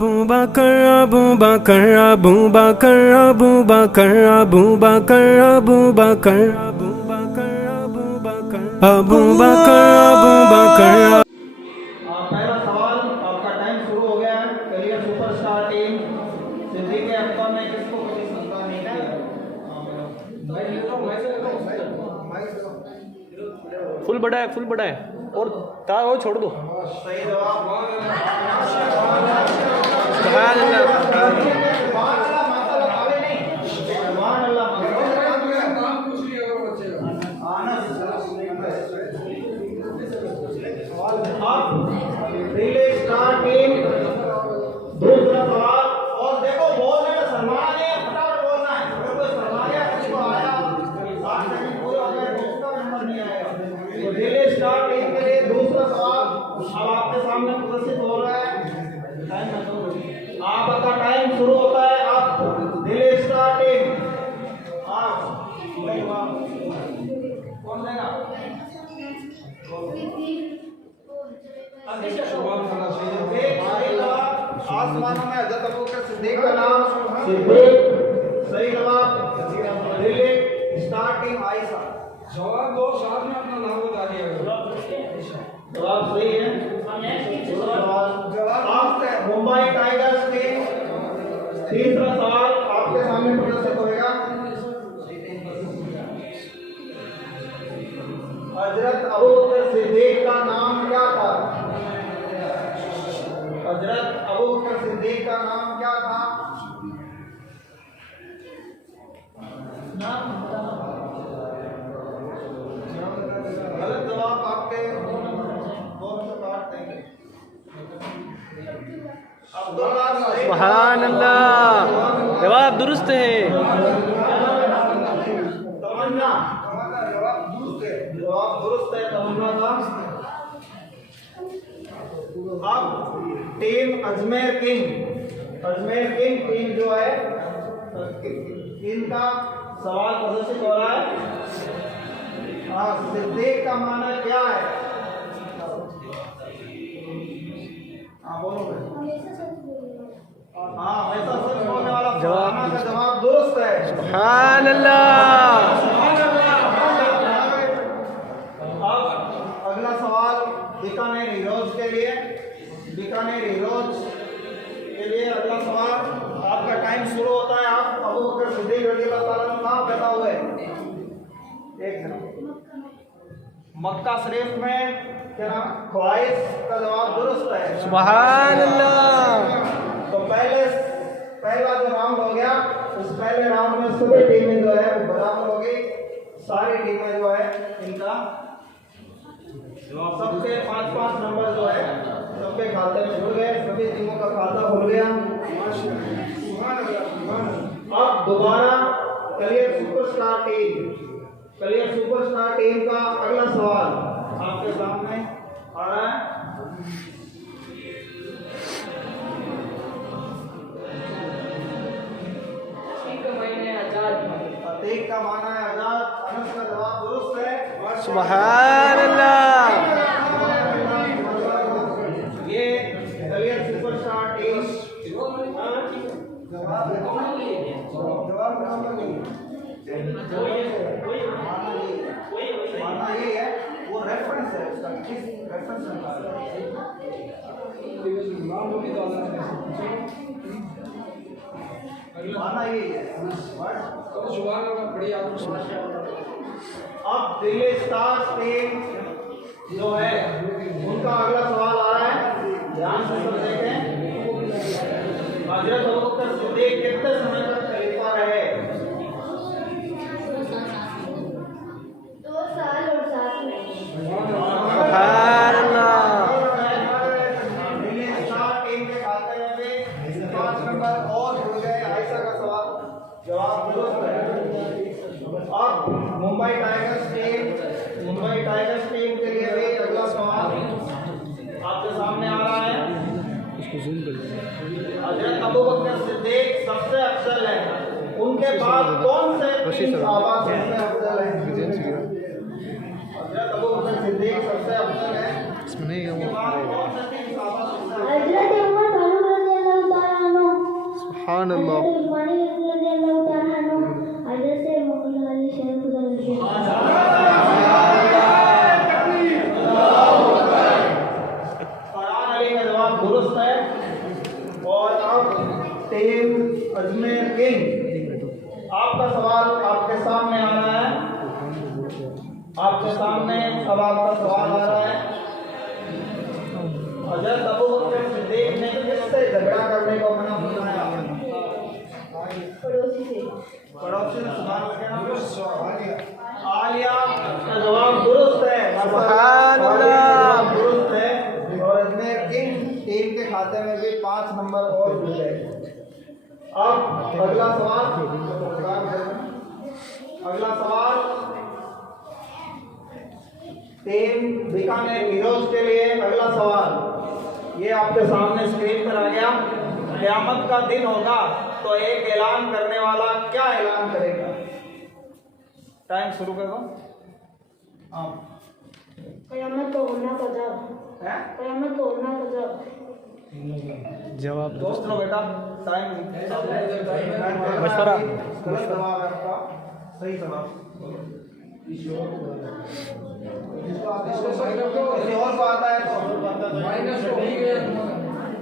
Abu Bakr, Abu Bakr, Abu Bakr, Abu Bakr, Abu Bakr, Abu Bakr, Abu Bakr, Abu Bakr, Abu Bakr, Abu Bakr. पहला सवाल आपका time शुरू हो गया है। करियर सुपरस्टार टीम सिद्दीकी अब्बा में किसको कभी संता नहीं किया? फुल बड़ा है और तार और छोड़ दो। सही जवाब। सुभान अल्लाह। दूसरा सवाल और देखो बोलने में सलमान है, फटाफट बोलना है। अगर कोई सलमान या किसी को आया 60 सेकंड पूरे हो गए तो उसका नंबर नहीं आएगा। तो दिल्ली स्टार टीम के लिए दूसरा सवाल अब आपके सामने प्रदर्शित हो रहा है। आपका टाइम शुरू होता है। अब दिल्ली स्टार टीम कौन देगा? आसमानों में हज़रत अबू बकर सिद्दीक का नाम सिद्दीक। सही जवाब। Delhi star team Ayesha. जवाब दो, साथ में अपना नाम बता दिया। जवाब सही है। जवाब मुंबई टाइगर्स टीम। तीसरा सवाल आपके सामने प्रदर्शित होगा। हजरत अबू बकर सिद्दीक का नाम क्या था? हजरत अबू बकर सिद्दीक का नाम क्या था? गलत जवाब आपके दोनों से काट देंगे। सुभान अल्लाह। जवाब दुरुस्त है। तमन्ना। जवाब दुरुस्त है। तमन्ना था। अब टीम अजमेर किंग टीम जो है इनका सवाल प्रदर्शित हो रहा है। सिद्दीक का माना क्या है? बोलो। हमेशा सच बोलने वाला जवाब का जवाब दुरुस्त है। सुभान अल्लाह। अब अगला सवाल बीकानेर हीरोज के लिए अगला सवाल। आपका टाइम शुरू होता है। आप अबू बकर सिद्दीक रज़ियल्लाहु ताला अन्हु कहाँ पैदा हुए? एक मिनट। मक्का शरीफ में क्या ख्वाहिश का जवाब दुरुस्त है। सुभान अल्लाह। तो पहला जो राउंड हो गया उस पहले राउंड में सभी टीमें जो है वो बराबर हो गई। सारी टीमें जो है इनका सबके 5-5 नंबर जो है सबके खाते में जुड़ गए। सभी टीमों का खाता खुल गया। अब दोबारा करियर सुपरस्टार टीम का अगला सवाल आपके सामने आ रहा है। अतीक का माना है आजाद। अनस का जवाब दुरुस्त है। सुभान अल्लाह। ये करियर सुपरस्टार टीम जवाब माना ये है वो रेफरेंस है उसका। किस रेफरेंस में माना ये है। अब दिल्ली स्टार्स टीम जो है उनका अगला सवाल आ रहा है। ध्यान से सब देखें। हजरत अबू बकर सिद्दीक कितने समय तक खलीफा रहे? 2 साल और 7 महीने। सुभान अल्लाह। दिल्ली स्टार टीम के खाते में भी 5 नंबर और जुड़ गए। आयशा का सवाल जवाब दुरुस्त है। अब मुंबई टाइगर्स टीम के लिए भी अगला सवाल आपके सामने आ रहा है। हजरत अबू बकर सिद्दीक सबसे अफजल है। उनके बाद कौन से तीन सहाबा सबसे अफजल हैं? हजरत अबू बकर सिद्दीक सबसे अफजल है। इसमें नहीं उसके बाद कौन से तीन सहाबा सबसे अफजल हैं? हजरत उमर फारूक रज़ियल्लाहु सुभान अल्लाह। फरहान अली का जवाब दुरुस्त है। और अब टीम अजमेर किंग, आपका सवाल आपके सामने आ रहा है। आपके सामने अब आपका सवाल आ रहा है। हज़रत अबू बकर सिद्दीक ने किससे झगड़ा करने को मना फरमाया? पड़ोसी से। पड़ोसी ने सुभान अल्लाह। आलिया का जवाब दुरुस्त है। सुभान अल्लाह, दुरुस्त है। और अजमेर किंग टीम के खाते में भी 5 नंबर और मिले। अब अगला सवाल, टीम बीकानेर हीरोज के लिए अगला सवाल ये आपके सामने स्क्रीन पर आ गया। क़यामत का दिन होगा तो एक ऐलान करने वाला क्या ऐलान करेगा? टाइम शुरू कर दो। क़यामत को होना कज़ा। है क़यामत को होना कज़ा। जवाब दोस्त लो बेटा, टाइम मशवरा। गलत जवाब है आपका, सही जवाब। किसी और को आता है तो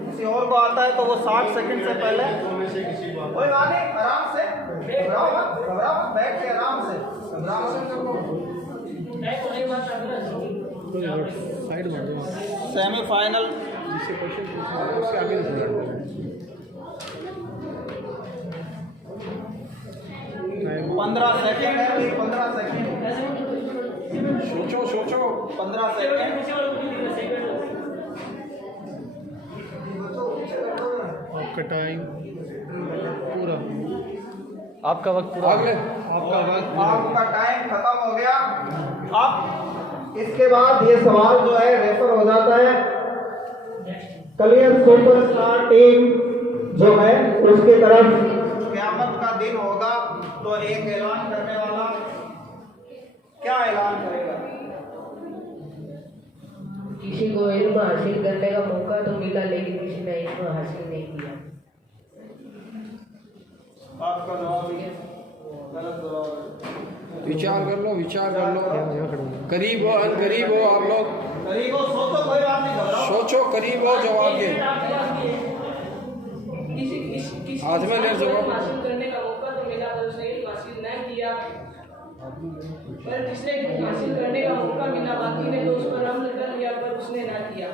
किसी और को आता है तो वो 60 सेकंड से पहले कोई बात नहीं, आराम से, घबराओ मत, बैठ के आराम से, घबराओ मत। सेमीफाइनल 15 सेकंड है, 15 सेकंड। सोचो 15 सेकंड। आपका टाइम पूरा, आपका वक्त पूरा, आपका टाइम खत्म हो गया। अब इसके बाद ये सवाल जो है रेफर हो जाता है कलियर सुपरस्टार टीम जो है उसकी तरफ। क़यामत का दिन होगा तो एक ऐलान करने वाला क्या ऐलान करेगा? किसी को इल्म हासिल करने का मौका तो मिला लेकिन किसी ने इल्म हासिल नहीं किया। आपका जवाब है गलत जवाब। विचार कर लो, करीब हो, करीब हो आप लोग, करीब हो, सोचो, कोई बात नहीं, घबराओ। सोचो, करीब हो जवाब के। आज में ले जवाब। हासिल करने का मौका तो मिला पर उसने इल्म हासिल नहीं किया। पर जिसने हासिल करने का मौका मिला बाकी ने तो उस पर अमल कर लिया पर उसने ना किया।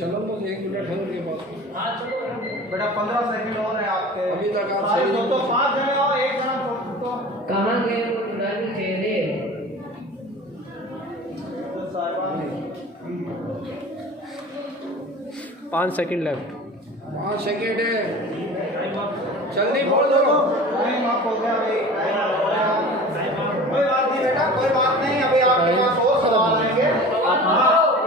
चलो तो 1 मिनट है उनके पास। बेटा 15 सेकंड और है आपके। अभी तक आप सारे सही तो 5 जने हो, एक जना तो कहाँ गए वो नूरानी चेहरे? साहिबान 5 सेकंड लेफ्ट। 5 सेकंड है, जल्दी बोल दो। टाइम आप हो गया भाई, टाइम आप हो गया। कोई बात नहीं बेटा, कोई बात नहीं, अभी आपके पास और सवाल आएंगे।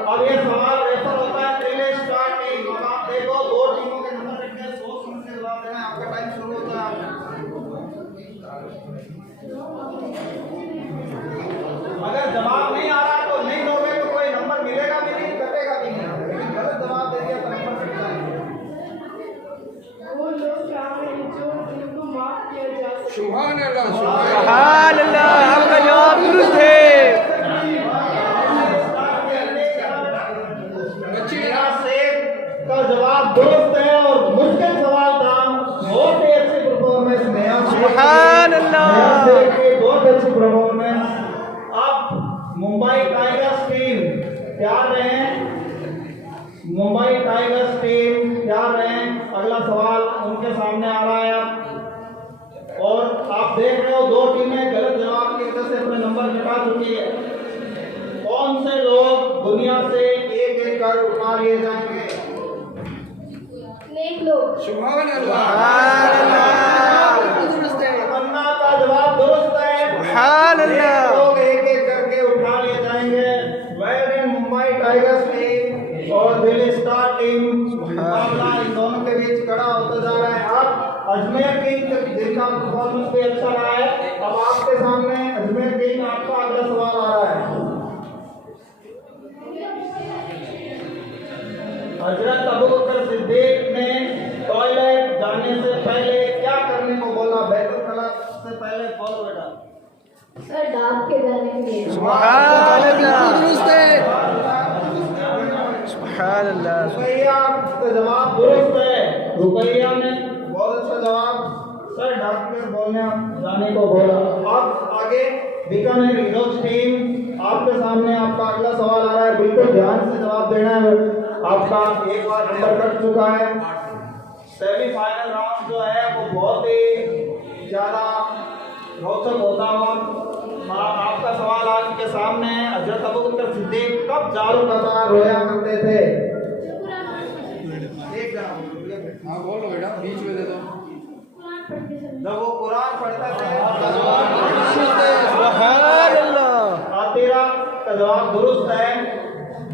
अब ये सवाल रेफर होता है रिले स्टार टीम। अब आप देखो 2 टीमों के नंबर लिखते हैं, सोच समझ के जवाब देना है। आपका टाइम शुरू होता है। अगर जवाब नहीं आ रहा तो नहीं दोगे तो कोई नंबर मिलेगा भी नहीं, कटेगा भी नहीं। लेकिन गलत जवाब दे दिया तो नंबर कट जाएगा। वो लोग क्या हैं जो जिनको माफ किया जा सकता है। सुभान अल्लाह, सुभान अल्लाह, आपका जवाब दुरुस्त है। का जवाब दुरुस्त है और मुश्किल सवाल था। बहुत ही अच्छी परफॉर्मेंस नया सुभान अल्लाह, बहुत अच्छी परफॉर्मेंस। अब मुंबई टाइगर्स टीम तैयार रहें, मुंबई टाइगर्स टीम तैयार रहें। अगला सवाल उनके सामने आ रहा है और आप देख रहे हो 2 टीमें गलत जवाब की वजह से अपने नंबर घटा चुकी है। कौन से लोग दुनिया से एक कर उठा लिए जाएंगे? नेक लोग। सुभान अल्लाह, तमन्ना का जवाब दुरुस्त है। सुभान अल्लाह, लोग एक करके उठा लिए जाएंगे। वेयर मुंबई टाइगर्स टीम और दिल्ली स्टार टीम, मुकाबला इन दोनों के बीच खड़ा होता जा रहा है। अब अजमेर किंग जिनका परफॉर्मेंस भी अच्छा रहा है, अब आपके सामने अजमेर किंग आपका अगला सवाल आ रहा है। हजरत अबू बकर सिद्दीक सर डाक के जाने के लिए दुरुस्त है। सुभान अल्लाह। रुपैया का जवाब दुरुस्त है। रुपैया ने बहुत अच्छा जवाब। सर डॉक्टर बोलने आप जाने को बोला। अब आगे बीकानेर हीरोज टीम आपके सामने आपका अगला सवाल आ रहा है, बिल्कुल ध्यान से जवाब देना है। आपका एक बार नंबर कट चुका है। सेमीफाइनल राउंड जो है वो बहुत ही ज्यादा रोचक होता हुआ आपका सवाल आपके सामने है। हजरत अबू बकर सिद्दीक कब जारो कतार रोया करते थे? हाँ बोलो बेटा, बीच में दे दो। जब वो कुरान पढ़ते थे। तेरा का जवाब दुरुस्त है।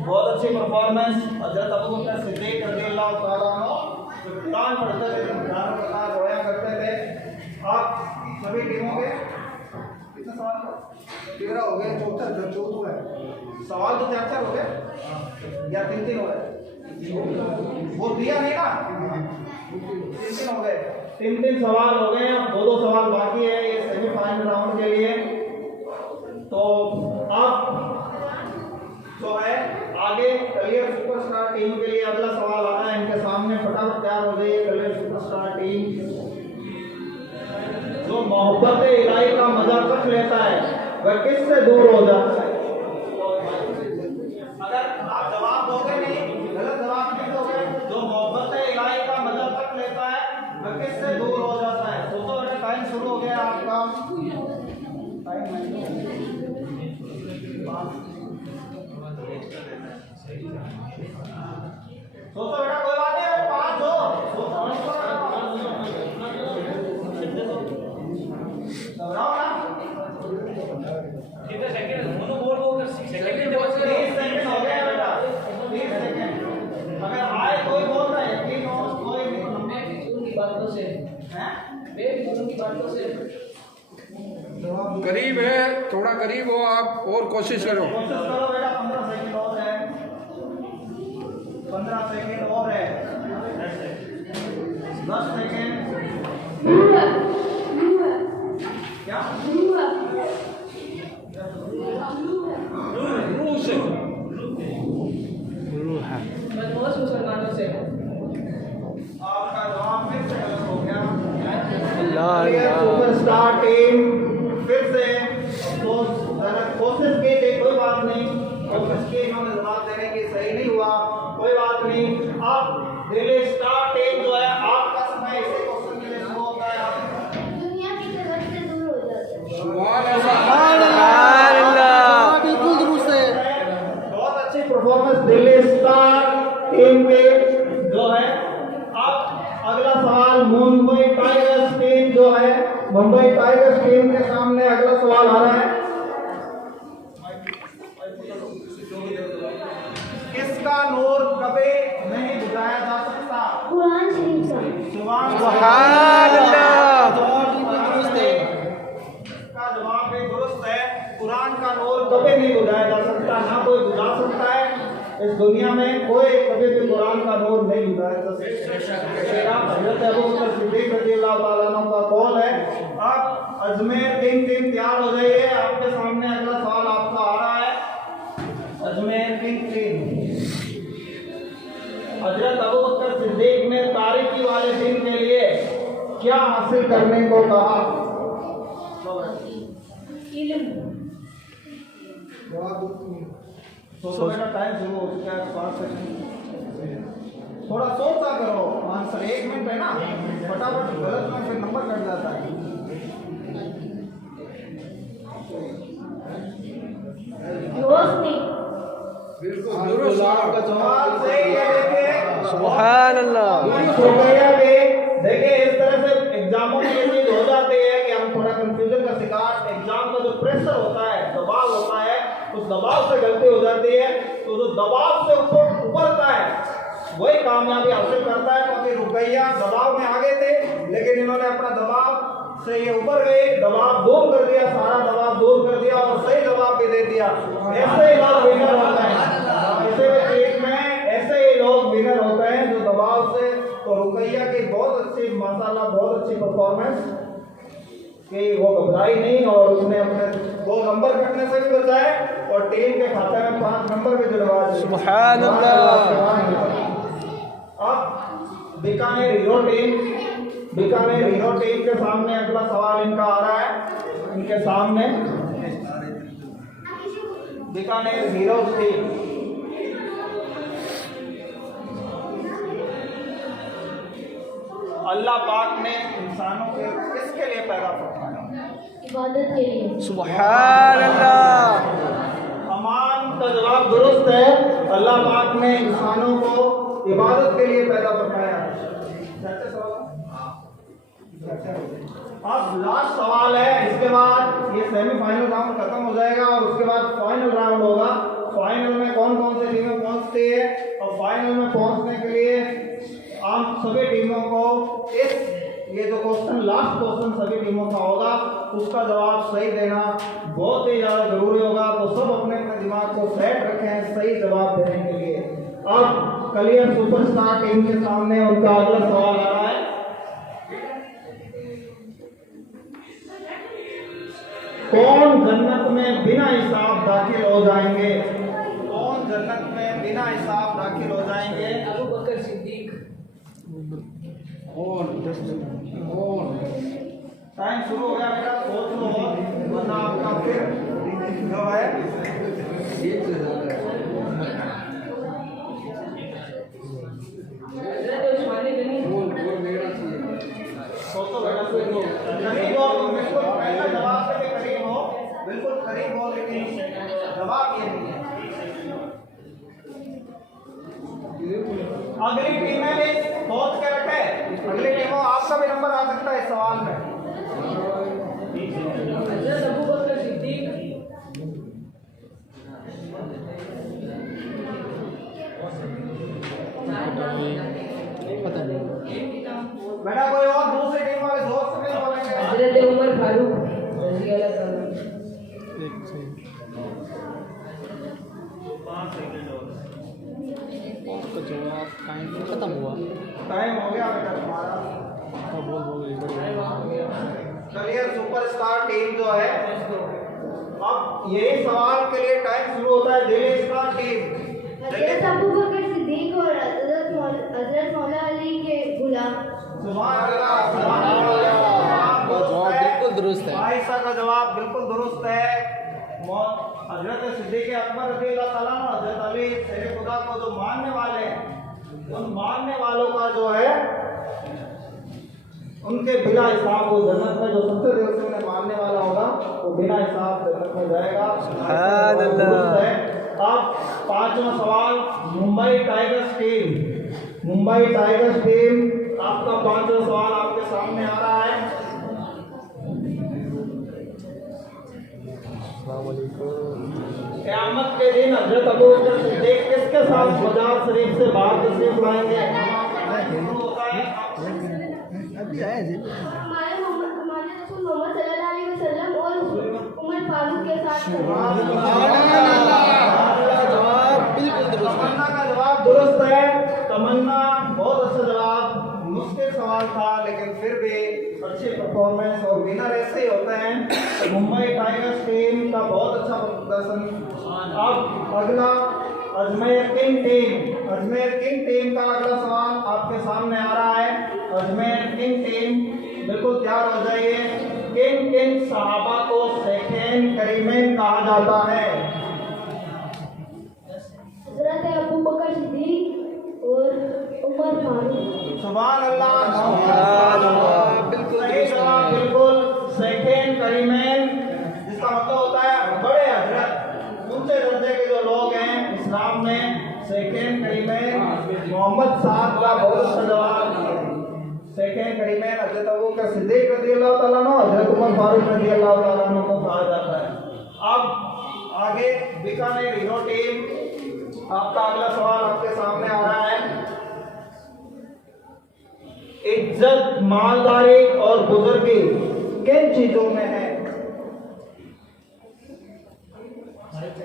बहुत अच्छी परफॉर्मेंस। हजरत अबू बकर सिद्दीक रज़ियल्लाहु ताला अन्हु जब कुरान पढ़ते थे तो जारो कतार रोया करते थे। आप सभी टीमों के कितने सवाल? 13 हो गए। चौथा है सवाल तो 4 हो गए या 3 हो गए? वो दिया नहीं ना, 3 हो गए। 3 सवाल हो गए। अब 2 सवाल बाकी है ये सेमीफाइनल राउंड के लिए। तो अब जो है आगे कलियर सुपरस्टार टीम के लिए अगला सवाल आ रहा है। इनके सामने फटाफट तैयार हो जाइए। कलियर सुपरस्टार टीम जो मोहब्बत इलाही का मजा कट लेता है वह किससे दूर हो जाता है? अगर आप जवाब दोगे नहीं, गलत जवाब नहीं दोगे, जो मोहब्बत इलाही का मजा कट लेता है वह किससे दूर हो जाता है? सोचो बेटा, टाइम शुरू हो गया आपका। सोचो बेटा, कोई बात नहीं, 5 हो। घबराओ ना। कितने सेकंड? दोनों बोल बोल 30 सेकंड हो गया बेटा, 30 सेकंड। अगर आए कोई बोल रहा है, यकीन हो कोई भी मैं भी उनकी बातों से हैं? मैं भी उनकी बातों से करीब है, थोड़ा करीब हो आप, और कोशिश करो। कोशिश करो बेटा। 15 सेकंड और है। 15 सेकंड और है। 10 सेकंड। क्या? बदमाश मुसलमानों से आपका जवाब फिर से गलत हो गया। अल्लाह सुपरस्टार टीम फिर से कोशिश की थी, कोई बात नहीं। कोशिश की, इन्होंने जवाब देने की, सही नहीं हुआ, कोई बात नहीं। अब दिल्ली स्टार टीम जो है आपका समय इसी क्वेश्चन के लिए शुरू होता है। आप दुनिया की जगत से दूर हो जाते हैं। बिल्कुल दुरुस्त है। बहुत अच्छी परफॉर्मेंस दिल्ली स्टार टीम के जो है। अब अगला सवाल मुंबई टाइगर्स टीम जो है, मुंबई टाइगर्स टीम के सामने अगला सवाल आ रहा है। किसका नूर कभी नहीं बुझाया जा सकता? कुरान शरीफ का। सुभान सुभान अल्लाह। का जवाब भी दुरुस्त है। कुरान का नूर कभी नहीं बुझाया जा सकता, ना कोई बुझा सकता है। इस दुनिया में कोई कभी भी कुरान का नूर नहीं बुझाया जा सकता। हज़रत अबू बकर सिद्दीक रज़ियल्लाहु ताला अन्हु का कौल है। अब अजमेर टीम तैयार हो जाइए। आपके सामने अगला सवाल आपका आ रहा है। अजमेर टीम हज़रत अबू बकर सिद्दीक ने तारीकी वाले दिन के लिए क्या हासिल करने को कहा? सोचो बेटा, टाइम शुरू हो चुका है। 5 सेकंड। थोड़ा सोचा करो। आंसर 1 मिनट है ना, फटाफट गलत में फिर नंबर कट जाता है। रोशनी। बिल्कुल दुरुस्त आपका जवाब सही है। देखिए सुभान अल्लाह। देखिए इस तरह से एग्जामों में ये चीज हो जाती है कि हम थोड़ा कंफ्यूजन का शिकार। एग्जाम का जो प्रेशर होता है, दबाव होता है, उस दबाव से गलती हो जाती है। तो जो दबाव से उबरता है वही कामयाबी हासिल करता है। क्योंकि रुपया दबाव में आगे थे, लेकिन इन्होंने अपना दबाव से ये उबर गए, दबाव दूर कर दिया, सारा दबाव दूर कर दिया और सही जवाब भी दे दिया। ऐसे ही लोग विनर होते हैं। ऐसे चीज में ऐसे ही लोग विनर होते हैं जो दबाव से। तो रुकैया की बहुत अच्छी, माशाल्लाह बहुत अच्छी परफॉर्मेंस। कि वो घबराई नहीं और उसने अपने 2 नंबर कटने से भी बचाए और टीम के खाते में 5 नंबर भी जुड़वा दिए। सुभान अल्लाह। अब बीकानेर हीरो टीम के सामने अगला सवाल इनका आ रहा है। इनके सामने बीकानेर हीरो टीम। अल्लाह पाक ने इंसानों के किसके लिए पैदा फरमाया? इबादत के लिए। सुभान अल्लाह। अमान का जवाब दुरुस्त है। अल्लाह पाक ने इंसानों को इबादत के लिए पैदा फरमाया। अब लास्ट सवाल है, इसके बाद ये सेमीफाइनल राउंड खत्म हो जाएगा और उसके बाद फाइनल राउंड होगा। फाइनल में कौन कौन सी टीमें पहुंचती है और फाइनल में पहुंचने के लिए आप सभी टीमों को ये जो क्वेश्चन लास्ट क्वेश्चन सभी टीमों का होगा उसका जवाब सही देना बहुत ही ज़्यादा जरूरी होगा। तो सब अपने अपने दिमाग को सेट रखें सही जवाब देने के लिए। अब कलियर सुपरस्टार टीम के सामने उनका अगला सवाल आ रहा है। कौन जन्नत में बिना हिसाब दाखिल हो जाएंगे? कौन जन्नत में बिना हिसाब दाखिल हो जाएंगे? अबू बकर सिद्दीक। टाइम शुरू हो गया बेटा, सोच लो वरना आपका फिर जो है सोचो बेटा, करीब हो तुम, बिल्कुल पहला जवाब के करीब हो, बिल्कुल करीब हो, लेकिन जवाब ये नहीं है। अगली टीमें भी सोच के रखे। अगली टीमों आपका भी नंबर आ सकता है इस सवाल में। हज़रत अबू बकर सिद्दीक। पता नहीं। बेटा कोई और दूसरी टीम वाले दोस्त नहीं बोलेंगे? हज़रत उमर फारूक रज़ी अल्लाह ताला। उसका जवाब टाइम खत्म हुआ। टाइम हो गया बेटा तुम्हारा। कलियर सुपरस्टार टीम जो है, अब यही सवाल के लिए टाइम शुरू होता है। Delhi star team. हज़रत अबू बकर सिद्दीक और हज़रत मौला अली के गुलाम। सुभान अल्लाह, सुभान अल्लाह। जवाब बिल्कुल दुरुस्त है। आयशा का जवाब बिल्कुल दुरुस्त है। हजरत सिद्दीक़ अकबर रज़ी अल्लाह ताला अन्हु, हजरत अली शेर खुदा को जो मानने वाले हैं, उन मानने वालों का जो है उनके बिना हिसाब वो जन्नत में, जो सबसे देर से उन्हें मानने वाला होगा वो बिना हिसाब जन्नत में जाएगा। अब 5वां सवाल, Mumbai tigers team. Mumbai tigers team, आपका 5वां सवाल आपके सामने आ रहा है। क़यामत के दिन हजरत अबू बकर सिद्दीक़ किसके साथ मजार शरीफ से बाहर तशरीफ लाएंगे? हमारे रसूल मोहम्मद सल्लल्लाहु अलैहि वसल्लम और उमर फारूक के साथ। तमन्ना का जवाब दुरुस्त है। तमन्ना बहुत अच्छा जवाब। मुश्किल सवाल था लेकिन फिर भी अच्छी परफॉर्मेंस, और विनर ऐसे ही होते हैं। तो मुंबई टाइगर्स टीम का बहुत अच्छा प्रदर्शन। अब अगला Ajmer king team. Ajmer king team का अगला सवाल आपके सामने आ रहा है। अजमेर किंग टीम बिल्कुल तैयार हो जाइए। किंग सहाबा को शेखैन करीमैन कहा जाता है। हज़रत अबू बकर सिद्दीक और उमर फारूक। सुभान अल्लाह, बिल्कुल सही जवाब। बिल्कुल शेखैन करीमैन, जिसका मतलब होता है बड़े हजरत, ऊंचे दर्जे के जो लोग हैं इस्लाम में। शेखैन करीमैन मोहम्मद साहब का बहुत अच्छा जवाब। शेखैन करीमैन हजरत अबू बकर सिद्दीक रज़ी अल्लाह ताला अन्हु, हजरत उमर फारूक रज़ी अल्लाह ताला अन्हु को कहा जाता है। अब आगे बीकानेर हीरो टीम, आपका अगला सवाल आपके सामने आ रहा है। इज्जत, मालदारी और बुजुर्गी किन चीजों में है?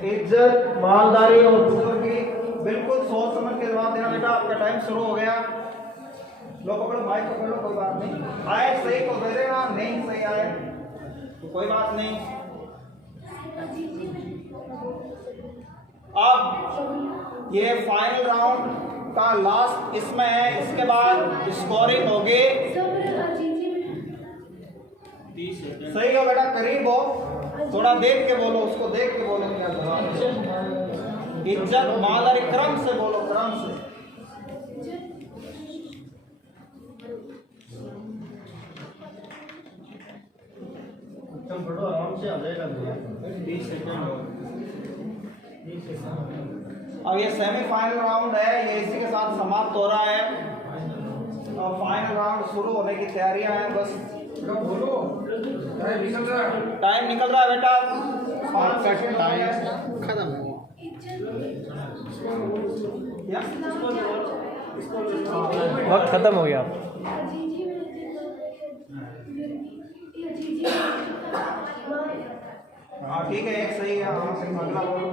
इज्जत, मालदारी और बुजुर्गी, बिल्कुल सोच समझ के जवाब देना बेटा। आपका टाइम शुरू हो गया। लो पकड़ो, माइक पकड़ लो, कोई बात नहीं। आए सही को दे देना, नहीं सही आए तो कोई बात नहीं। अब ये फाइनल राउंड का लास्ट इसमें है, इसके बाद स्कोरिंग होगी। सही हो बेटा, करीब हो, थोड़ा देख के बोलो, उसको देख के बोलो क्या जवाब। इज्जत माल और क्रम से बोलो, क्रम से। बड़ो आराम से आ जाएगा 30 सेकंड। अब ये सेमीफाइनल राउंड है, ये इसी के साथ समाप्त हो रहा है। अब फाइनल राउंड शुरू होने की तैयारियां हैं। बस बोलो, टाइम निकल रहा है। टाइम निकल रहा है बेटा, 5 सेकंड टाइम खत्म। वक्त खत्म हो गया। हाँ ठीक है, एक सही है। हाँ अगला बोलो।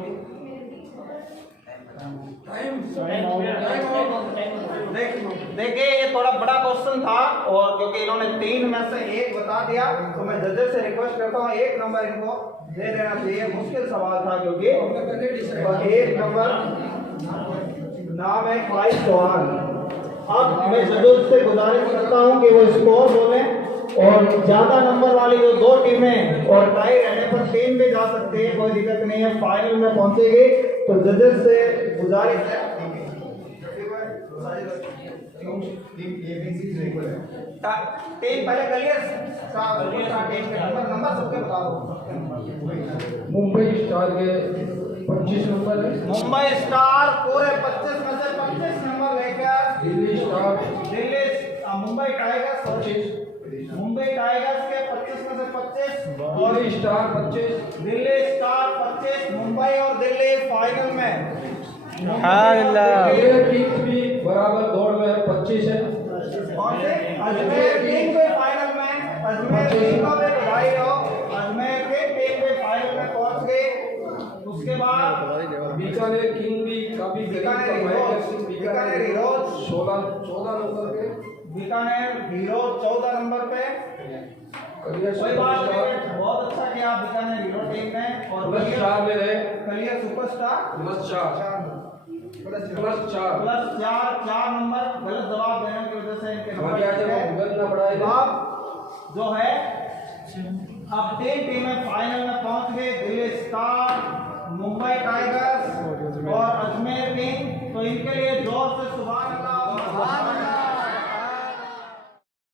देखिए ये थोड़ा बड़ा क्वेश्चन था, और क्योंकि इन्होंने 3 में से 1 बता दिया, तो मैं जजेस से रिक्वेस्ट करता हूँ 1 नंबर इनको दे देना चाहिए। मुश्किल सवाल था क्योंकि 1 नंबर नाम है 5 चौहान। अब मैं जजेस से गुजारिश करता हूँ कि वो स्कोर बोले, और ज्यादा नंबर वाली जो 2 टीमें और टाई रहने पर 3 भी जा सकते हैं, कोई दिक्कत नहीं है, फाइनल में पहुंचेगी। तो जजेस से गुजारिश है, टीम पहले करिए नंबर सबके बता दो। मुंबई स्टार के 25 नंबर है। मुंबई स्टार पूरे 25 में से 25 नंबर लेकर Delhi star, Mumbai tigers 25, Mumbai tigers के 25 में से 25, दिल्ली स्टार 25, दिल्ली स्टार 25, मुंबई और दिल्ली फाइनल में। अजमेर किंग्स भी बराबर दौड़ में 25 है। कौन से? अजमेर किंग्स के फाइनल में, अजमेर किंग्स को भी बधाई हो, अजमेर के टीम के फाइनल में पहुंच गए। उसके बाद बीकानेर किंग भी काफी बीकानेर हीरोज 14 नंबर पे, बीकानेर हीरोज 14 नंबर पे। कोई बात नहीं, बहुत अच्छा किया बीकानेर हीरो टीम ने। और प्लस 4 में रहे, कलियर सुपरस्टार प्लस 4 4 नंबर गलत जवाब देने की वजह से इनके नंबर भुगतना पड़ा है। अब जो है, अब 3 टीमें फाइनल में पहुंच गए। Delhi star, Mumbai tiger